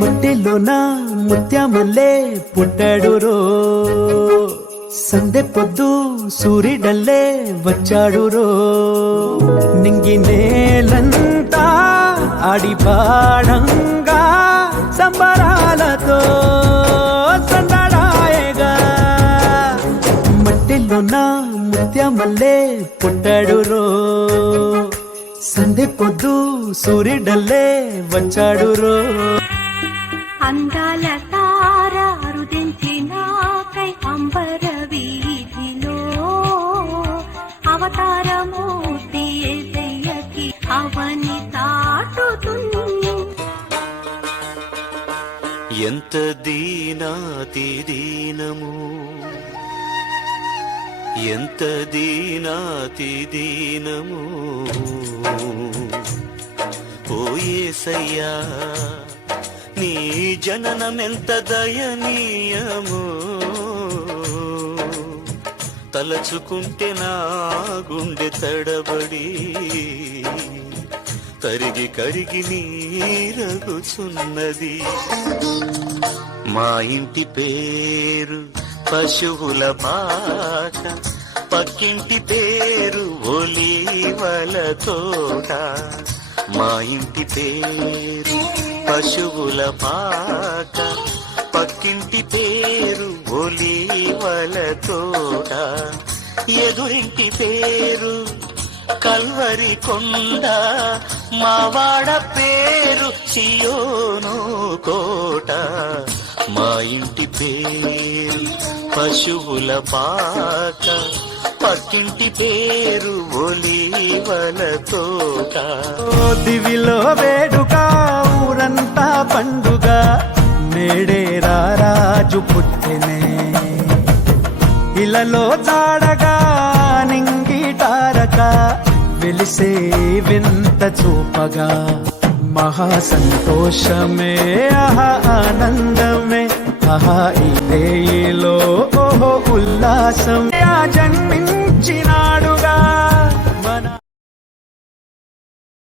మట్టిలోన ముత్యమల్లే పుట్టాడు రో. సందె పొద్దు సూర్యుడల్లే వచ్చాడు రో. నింగి నేలంతా ఆడిపాడంగా సంబరాలతో సందడాయగా. మట్టిలోన ముత్యమల్లే పుట్టాడు రో. సందె పొద్దు సూర్యుడల్లే వచ్చాడు రో. అందాల తార అరుదించినాకై అంబర వీధిలో అవతారమూర్తి ఏసయ్యకి అవని తాటుతుంది ఎంత దీనాతి దీనము? ఎంత దీనాతి దీనము ఓయేసయ్యా నీ జననమెంత దయనీయము. తలచుకుంటే నా గుండె తడబడి కరిగి కరిగి నీరగుచున్నది. మా ఇంటి పేరు పశువుల పాట పక్కింటి పేరు ఒలీవల తోట. మా ఇంటి పేరు పశువుల పాట పక్కింటి పేరు ఒలీవల తోట. ఎదురింటి పేరు కల్వరి కొండ మావాడ పేరు సియోను కోట. మా ఇంటి పేరు పశువుల పాక పక్కింటి పేరు ఒలీవల దివిలో వేడుక ఊరంతా పండుగ నేడే రారాజు పుట్టినే. ఇలలో చాడగా నింగిటారక వెలిసే వింత చూపగా. మహా సంతోషమే ఆహా ఆనందమే ఆహా ఇదే ఉల్లాసం. జన్మించిన